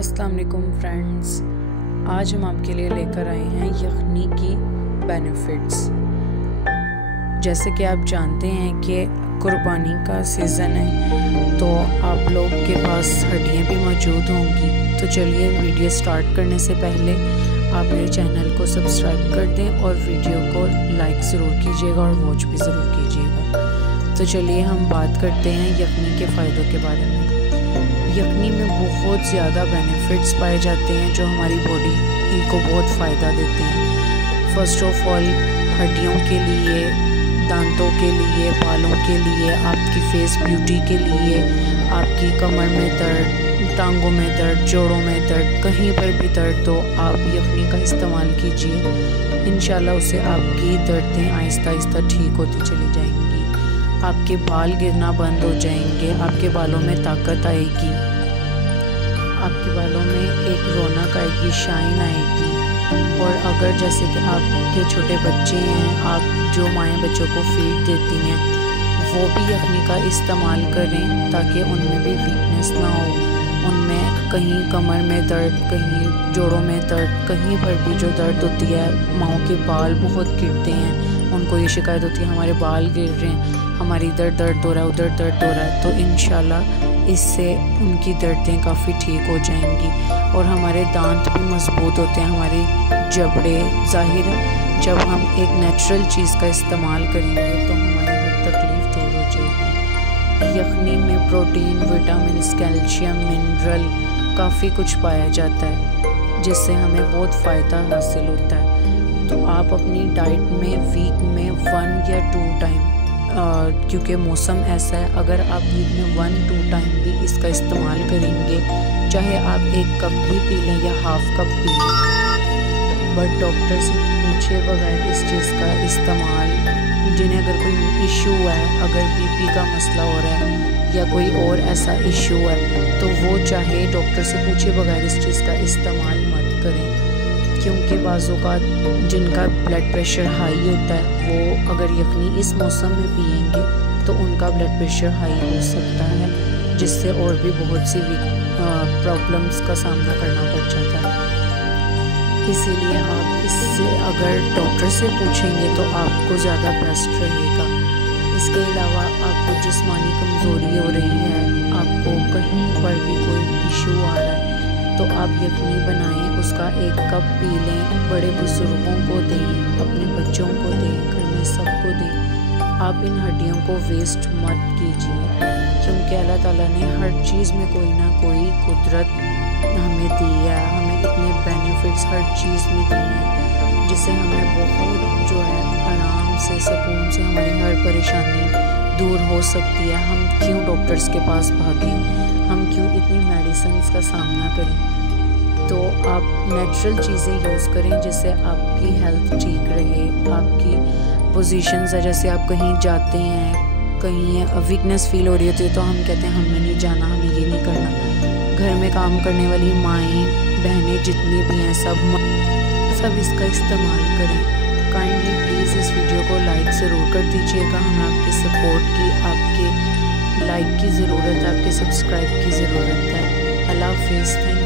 अस्सलाम वालेकुम फ्रेंड्स, आज हम आपके लिए लेकर आए हैं यखनी की बेनिफिट्स। जैसे कि आप जानते हैं कि कुर्बानी का सीज़न है तो आप लोग के पास हड्डियाँ भी मौजूद होंगी। तो चलिए वीडियो स्टार्ट करने से पहले आप मेरे चैनल को सब्सक्राइब कर दें और वीडियो को लाइक ज़रूर कीजिएगा और वॉच भी ज़रूर कीजिएगा। तो चलिए हम बात करते हैं यखनी के फ़ायदों के बारे में। यखनी में बहुत ज़्यादा बेनिफिट्स पाए जाते हैं जो हमारी बॉडी को बहुत फ़ायदा देते हैं। फ़र्स्ट ऑफ ऑल हड्डियों के लिए, दांतों के लिए, बालों के लिए, आपकी फेस ब्यूटी के लिए, आपकी कमर में दर्द, टांगों में दर्द, जोड़ों में दर्द, कहीं पर भी दर्द तो आप यखनी का इस्तेमाल कीजिए। इंशाल्लाह उससे आपकी दर्दें आहिस्ता आहिस्ता ठीक होती चली जाएंगी। आपके बाल गिरना बंद हो जाएंगे, आपके बालों में ताकत आएगी, आपके बालों में एक रौनक आएगी, शाइन आएगी। और अगर जैसे कि आपके छोटे बच्चे हैं, आप जो माएँ बच्चों को फीड देती हैं वो भी यखनी का इस्तेमाल करें ताकि उनमें भी वीकनेस ना हो। उनमें कहीं कमर में दर्द, कहीं जोड़ों में दर्द, कहीं पर भी जो दर्द होती है, माँओं के बाल बहुत गिरते हैं, उनको ये शिकायत होती है हमारे बाल गिर रहे हैं, हमारी इधर दर्द हो रहा है, उधर दर्द हो रहा है, तो इंशाल्लाह इससे उनकी दर्दें काफ़ी ठीक हो जाएंगी। और हमारे दांत भी मजबूत होते हैं, हमारी जबड़े, ज़ाहिर है जब हम एक नेचुरल चीज़ का इस्तेमाल करेंगे तो हमारी हर तकलीफ़ दूर हो जाएगी। यखनी में प्रोटीन, विटामिन, कैल्शियम, मिनरल काफ़ी कुछ पाया जाता है जिससे हमें बहुत फ़ायदा हासिल होता है। तो आप अपनी डाइट में वीक में 1 या 2 टाइम, क्योंकि मौसम ऐसा है, अगर आप वीक में 1-2 टाइम भी इसका इस्तेमाल करेंगे, चाहे आप 1 कप भी पी लें या हाफ कप पी लें, बट डॉक्टर से पूछे बगैर इस चीज़ का इस्तेमाल, जिन्हें अगर कोई इशू है, अगर बीपी का मसला हो रहा है या कोई और ऐसा इशू है, तो वो चाहे डॉक्टर से पूछे बगैर इस चीज़ का इस्तेमाल मत करें। क्योंकि बाज़ों का जिनका ब्लड प्रेशर हाई होता है वो अगर यखनी इस मौसम में पिएंगे तो उनका ब्लड प्रेशर हाई हो सकता है, जिससे और भी बहुत सी प्रॉब्लम्स का सामना करना पड़ जाता है। इसीलिए आप इससे अगर डॉक्टर से पूछेंगे तो आपको ज़्यादा बेस्ट रहेगा। इसके अलावा आपको जिस्मानी कमज़ोरी हो रही है, आपको कहीं पर भी कोई इशू आ रहा है, तो आप यखनी बनाएं, उसका 1 कप पी लें, बड़े बुजुर्गों को दें, अपने बच्चों को दें, घर में सबको दें। आप इन हड्डियों को वेस्ट मत कीजिए, क्योंकि अल्लाह ताला ने हर चीज़ में कोई ना कोई कुदरत हमें दी है, हमें इतने बेनिफिट्स हर चीज़ में दी हैं, जिससे हमें बहुत जो है आराम से, सुकून से हमारी हर परेशानी दूर हो सकती है। हम क्यों डॉक्टर्स के पास भागें, हम क्यों इतनी मेडिसिन्स का सामना करें। तो आप नेचुरल चीज़ें यूज़ करें जिससे आपकी हेल्थ ठीक रहे। आपकी पोजीशंस है, जैसे आप कहीं जाते हैं, कहीं वीकनेस फील हो रही होती है तो हम कहते हैं हमें नहीं जाना, हमें ये नहीं करना। घर में काम करने वाली माएँ बहनें जितनी भी हैं सब इसका इस्तेमाल करें। काइंडली प्लीज़ इस वीडियो को लाइक ज़रूर कर दीजिएगा। हमें आपकी सपोर्ट की, आपके लाइक की ज़रूरत है, आपके सब्सक्राइब की ज़रूरत है। अल्लाह हाफ़िज़।